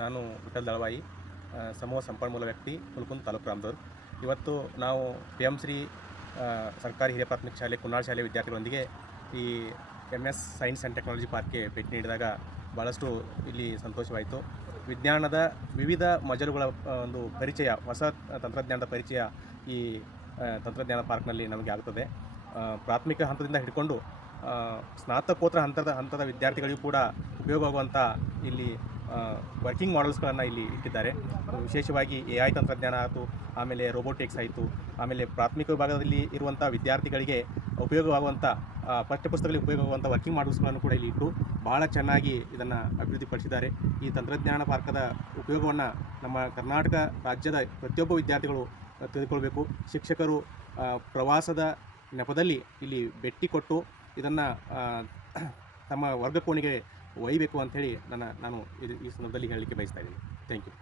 ನಾನು ವಿಠಲ್ ದಳವಾಯಿ, ಸಮೂಹ ಸಂಪನ್ಮೂಲ ವ್ಯಕ್ತಿ, ಹುಲ್ಕುಂದ್ ತಾಲೂಕು ರಾಮದುರ್ಗ. ಇವತ್ತು ನಾವು PM ಶ್ರೀ ಸರ್ಕಾರಿ ಹಿರಿಯ ಪ್ರಾಥಮಿಕ ಶಾಲೆ ಕುನ್ನಾಳ ಶಾಲೆ ವಿದ್ಯಾರ್ಥಿಗಳೊಂದಿಗೆ ಈ MS ಸೈನ್ಸ್ ಆ್ಯಂಡ್ ಟೆಕ್ನಾಲಜಿ ಪಾರ್ಕ್ಗೆ ಭೇಟಿ ನೀಡಿದಾಗ ಭಾಳಷ್ಟು ಇಲ್ಲಿ ಸಂತೋಷವಾಯಿತು. ವಿಜ್ಞಾನದ ವಿವಿಧ ಮಜಲುಗಳ ಒಂದು ಪರಿಚಯ, ಹೊಸ ತಂತ್ರಜ್ಞಾನದ ಪರಿಚಯ ಈ ತಂತ್ರಜ್ಞಾನ ಪಾರ್ಕ್ನಲ್ಲಿ ನಮಗೆ ಆಗುತ್ತದೆ. ಪ್ರಾಥಮಿಕ ಹಂತದಿಂದ ಹಿಡ್ಕೊಂಡು ಸ್ನಾತಕೋತ್ತರ ಹಂತದ ವಿದ್ಯಾರ್ಥಿಗಳಿಗೂ ಕೂಡ ಉಪಯೋಗವಾಗುವಂಥ ಇಲ್ಲಿ ವರ್ಕಿಂಗ್ ಮಾಡೆಲ್ಸ್ಗಳನ್ನು ಇಲ್ಲಿ ಇಟ್ಟಿದ್ದಾರೆ. ವಿಶೇಷವಾಗಿ AI ತಂತ್ರಜ್ಞಾನ ಆಯಿತು, ಆಮೇಲೆ ರೋಬೋಟಿಕ್ಸ್ ಆಯಿತು, ಆಮೇಲೆ ಪ್ರಾಥಮಿಕ ವಿಭಾಗದಲ್ಲಿ ಇರುವಂಥ ವಿದ್ಯಾರ್ಥಿಗಳಿಗೆ ಉಪಯೋಗವಾಗುವಂಥ ಪಠ್ಯಪುಸ್ತಕಗಳಿಗೆ ಉಪಯೋಗವಾಗುವಂಥ ವರ್ಕಿಂಗ್ ಮಾಡೆಲ್ಸ್ಗಳನ್ನು ಕೂಡ ಇಲ್ಲಿ ಇಟ್ಟು ಭಾಳ ಚೆನ್ನಾಗಿ ಇದನ್ನು ಅಭಿವೃದ್ಧಿಪಡಿಸಿದ್ದಾರೆ. ಈ ತಂತ್ರಜ್ಞಾನ ಪಾರ್ಕದ ಉಪಯೋಗವನ್ನು ನಮ್ಮ ಕರ್ನಾಟಕ ರಾಜ್ಯದ ಪ್ರತಿಯೊಬ್ಬ ವಿದ್ಯಾರ್ಥಿಗಳು ತಿಳಿದುಕೊಳ್ಬೇಕು. ಶಿಕ್ಷಕರು ಪ್ರವಾಸದ ನೆಪದಲ್ಲಿ ಇಲ್ಲಿ ಭೇಟಿ ಕೊಟ್ಟು ಇದನ್ನು ತಮ್ಮ ವರ್ಗ ಕೋಣೆಗೆ ಒಯ್ಯಬೇಕು ಅಂಥೇಳಿ ನಾನು ಈ ಸಂದರ್ಭದಲ್ಲಿ ಹೇಳಲಿಕ್ಕೆ ಬಯಸ್ತಾ ಇದ್ದೀನಿ. Thank you.